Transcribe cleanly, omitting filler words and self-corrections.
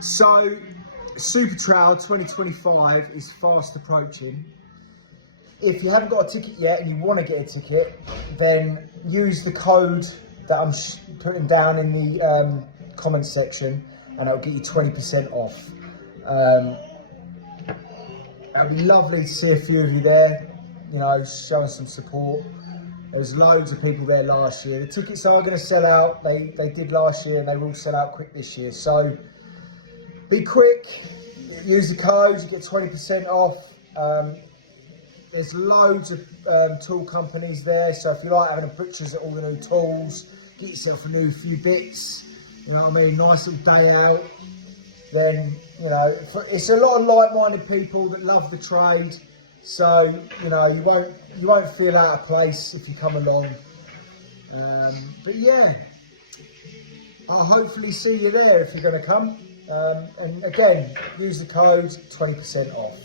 So, Super Trail 2025 is fast approaching. If you haven't got a ticket yet and you want to get a ticket, then use the code that I'm putting down in the comments section, and it'll get you 20% off. It'll be lovely to see a few of you there, you know, showing some support. There's loads of people there last year. The tickets are going to sell out. They did last year and they will sell out quick this year. So be quick, use the code, you get 20% off. There's loads of tool companies there. So if you like having pictures of all the new tools, get yourself a few bits, you know what I mean, nice little day out. Then, you know, it's a lot of like-minded people that love the trade. So, you know, you won't feel out of place if you come along. But yeah, I'll hopefully see you there if you're going to come. And again, use the code, 20% off.